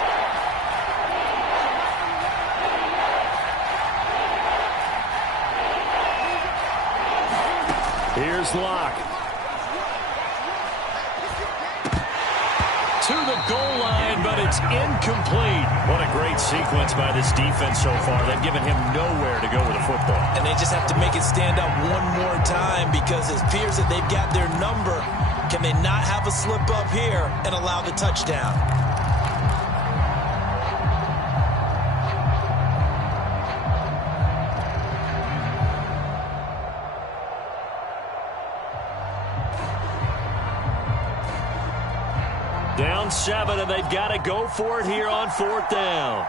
Here's Locke. To the goal line, but it's incomplete. What a great sequence by this defense so far. They've given him nowhere to go with the football. And they just have to make it stand up one more time because it appears that they've got their number. Can they not have a slip up here and allow the touchdown? Down 7, and they've got to go for it here on 4th down.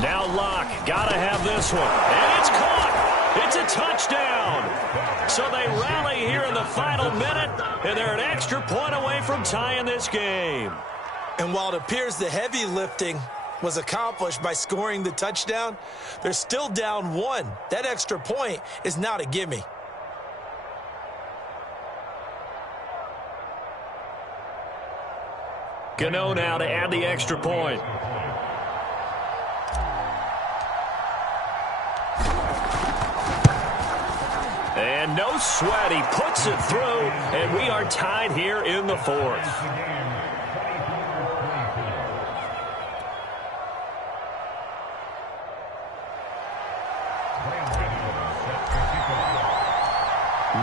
Now Locke, got to have this one. And it's caught. It's a touchdown. So they rally here in the final minute, and they're an extra point away from tying this game. And while it appears the heavy lifting was accomplished by scoring the touchdown, they're still down 1. That extra point is not a gimme. Gano now to add the extra point. And no sweat. He puts it through, and we are tied here in the fourth.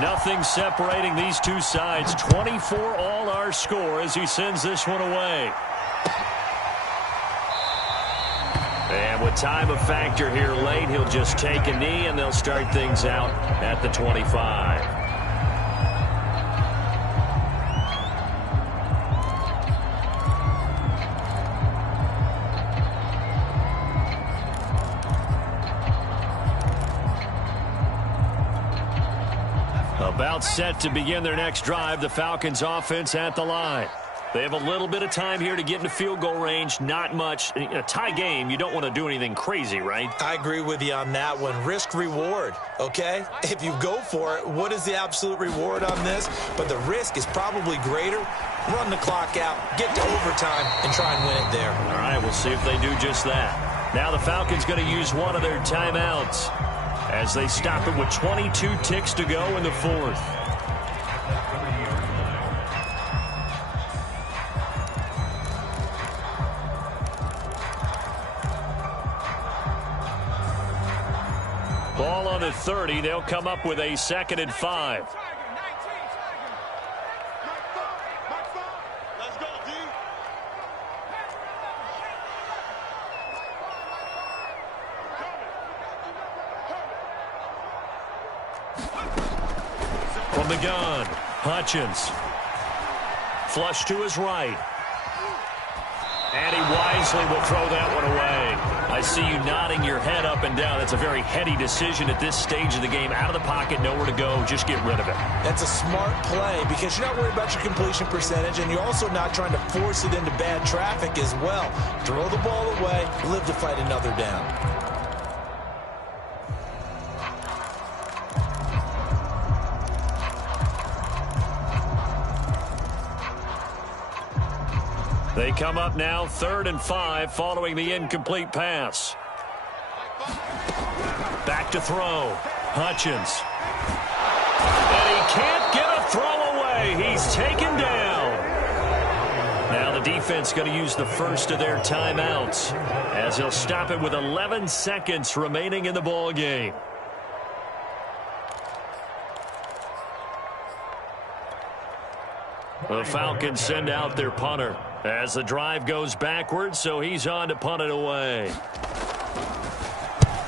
Nothing separating these two sides. 24 all our score as he sends this one away. And with time of factor here late, he'll just take a knee, and they'll start things out at the 25. About set to begin their next drive, the Falcons offense at the line. They have a little bit of time here to get into field goal range, not much. In a tie game, you don't want to do anything crazy, right? I agree with you on that one. Risk reward, okay? If you go for it, what is the absolute reward on this? But the risk is probably greater. Run the clock out, get to overtime, and try and win it there. All right, we'll see if they do just that. Now the Falcons going to use one of their timeouts as they stop it with 22 ticks to go in the fourth. Ball on the 30. They'll come up with a 2nd and 5. Let's go, D. From the gun, Hutchins. Flush to his right. And he wisely will throw that one away. I see you nodding your head up and down. That's a very heady decision at this stage of the game. Out of the pocket, nowhere to go. Just get rid of it. That's a smart play because you're not worried about your completion percentage, and you're also not trying to force it into bad traffic as well. Throw the ball away, live to fight another down. They come up now 3rd and 5 following the incomplete pass. Back to throw. Hutchins. And he can't get a throw away. He's taken down. Now the defense going to use the first of their timeouts as he'll stop it with 11 seconds remaining in the ball game. The Falcons send out their punter as the drive goes backwards, so he's on to punt it away.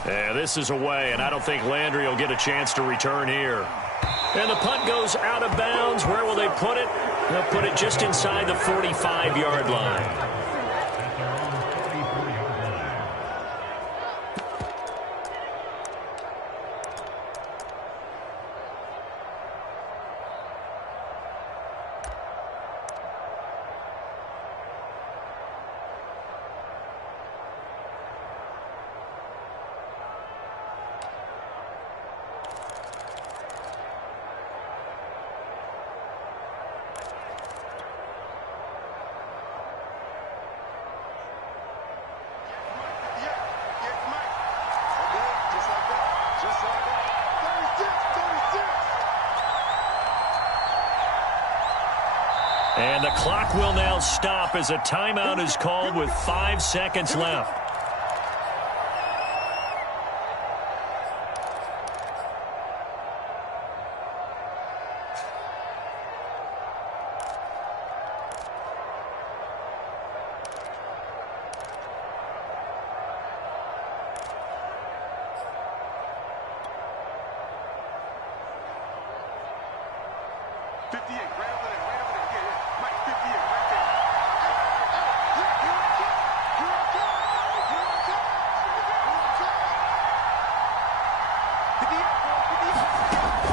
Yeah, this is away, and I don't think Landry will get a chance to return here. And the punt goes out of bounds. Where will they put it? They'll put it just inside the 45-yard line. And the clock will now stop as a timeout is called with 5 seconds left.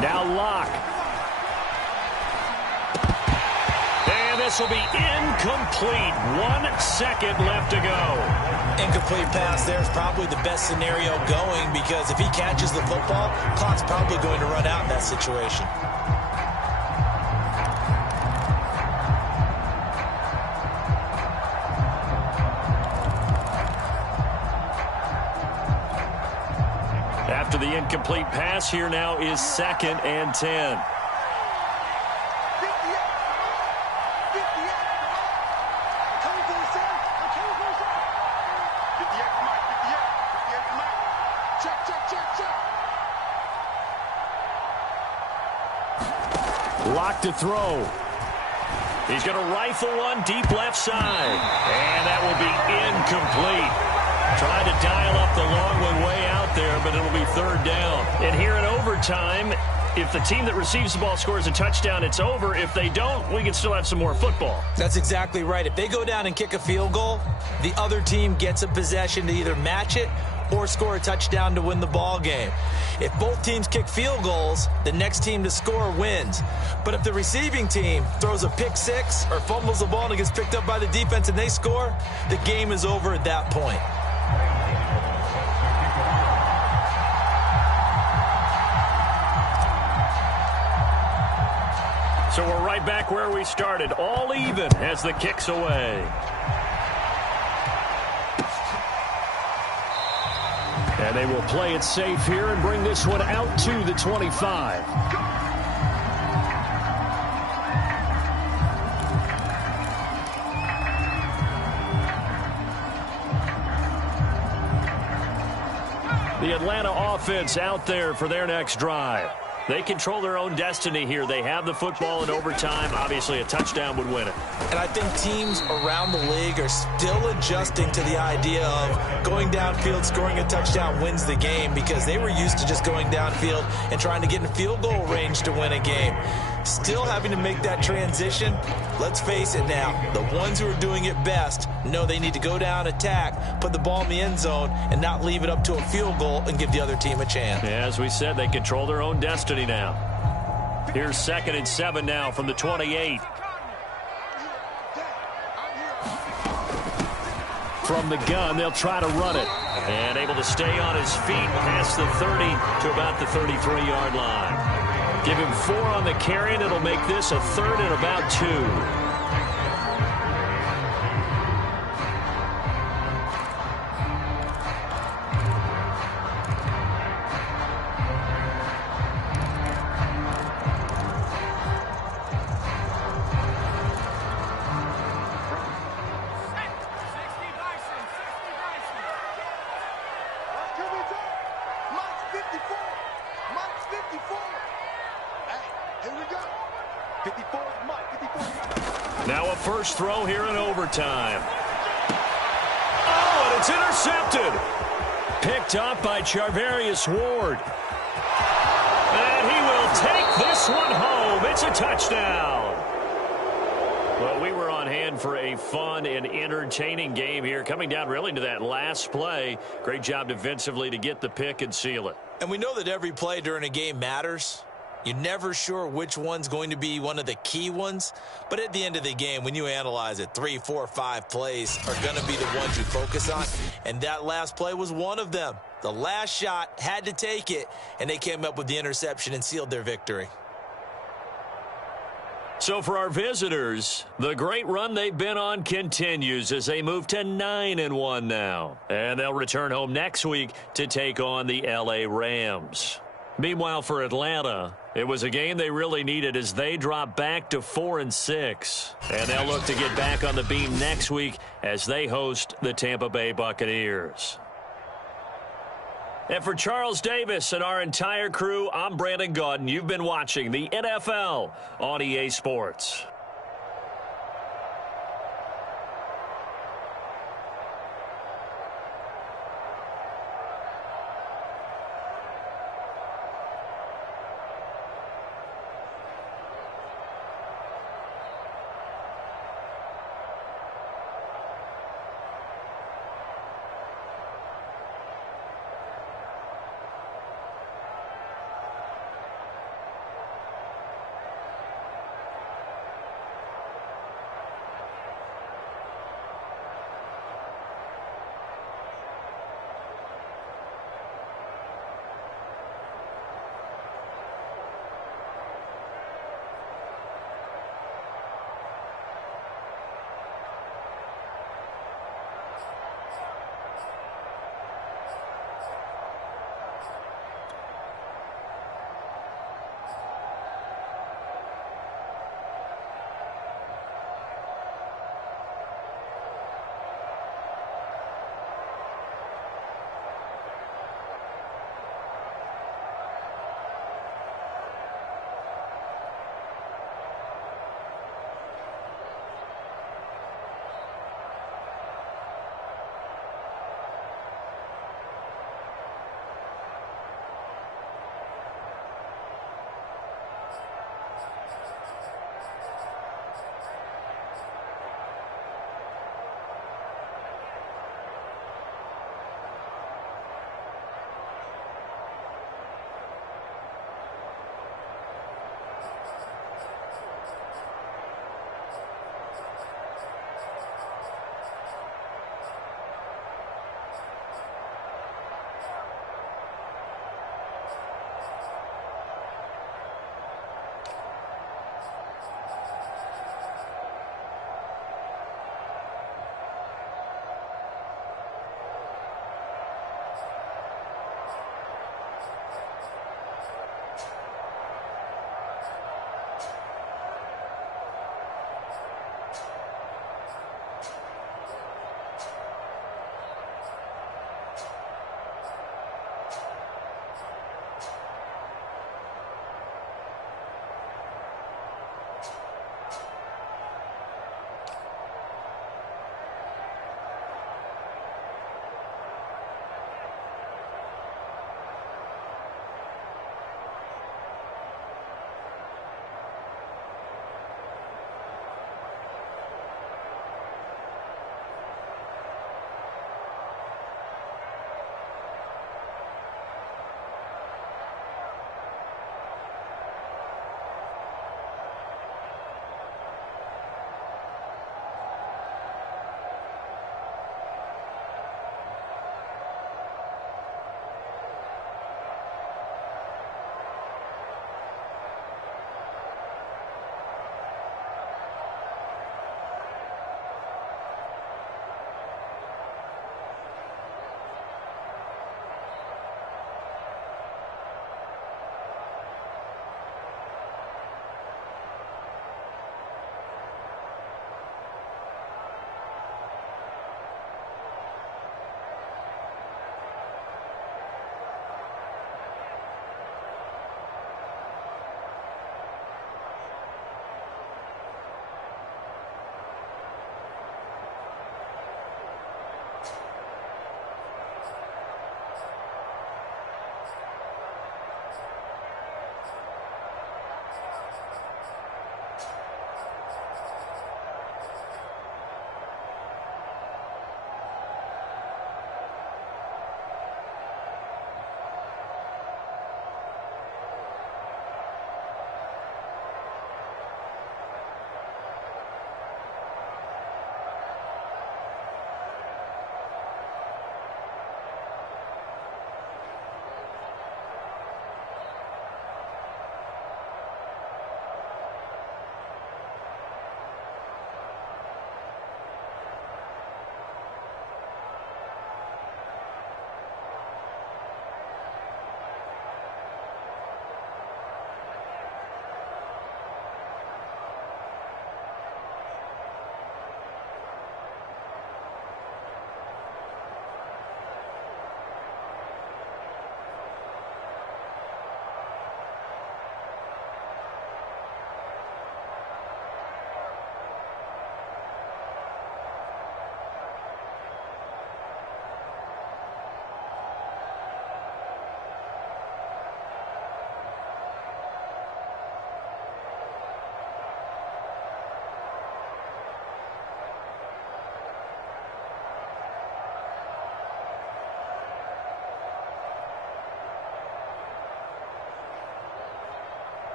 Now Locke. And this will be incomplete. 1 second left to go. Incomplete pass there is probably the best scenario going because if he catches the football, clock's probably going to run out in that situation. After the incomplete pass here now is 2nd and 10. Lock to throw. He's going to rifle one deep left side. And that will be incomplete. Tried to dial up the long one way out there, but it'll be 3rd down. And here in overtime, if the team that receives the ball scores a touchdown, it's over. If they don't, we can still have some more football. That's exactly right. If they go down and kick a field goal, the other team gets a possession to either match it or score a touchdown to win the ball game. If both teams kick field goals, the next team to score wins. But if the receiving team throws a pick six or fumbles the ball and it gets picked up by the defense and they score, the game is over at that point. So we're right back where we started, all even as the kick's away. And they will play it safe here and bring this one out to the 25. The Atlanta offense out there for their next drive. They control their own destiny here. They have the football in overtime. Obviously, a touchdown would win it. And I think teams around the league are still adjusting to the idea of going downfield, scoring a touchdown wins the game, because they were used to just going downfield and trying to get in field goal range to win a game. Still having to make that transition. Let's face it now, the ones who are doing it best know they need to go down, attack, put the ball in the end zone, and not leave it up to a field goal and give the other team a chance. Yeah, as we said, they control their own destiny now. Here's 2nd and 7 now from the 28. From the gun, they'll try to run it. And able to stay on his feet past the 30 to about the 33-yard line. Give him 4 on the carry, and it'll make this a 3rd and about 2. Now a first throw here in overtime. Oh, and it's intercepted. Picked up by Charvarius Ward. And he will take this one home. It's a touchdown. Well, we were on hand for a fun and entertaining game here. Coming down really to that last play. Great job defensively to get the pick and seal it. And we know that every play during a game matters. You're never sure which one's going to be one of the key ones. But at the end of the game, when you analyze it, 3, 4, 5 plays are going to be the ones you focus on. And that last play was one of them. The last shot had to take it, and they came up with the interception and sealed their victory. So for our visitors, the great run they've been on continues as they move to 9-1 now. And they'll return home next week to take on the LA Rams. Meanwhile, for Atlanta, it was a game they really needed as they drop back to 4-6. And they'll look to get back on the beam next week as they host the Tampa Bay Buccaneers. And for Charles Davis and our entire crew, I'm Brandon Gaudin. You've been watching the NFL on EA Sports.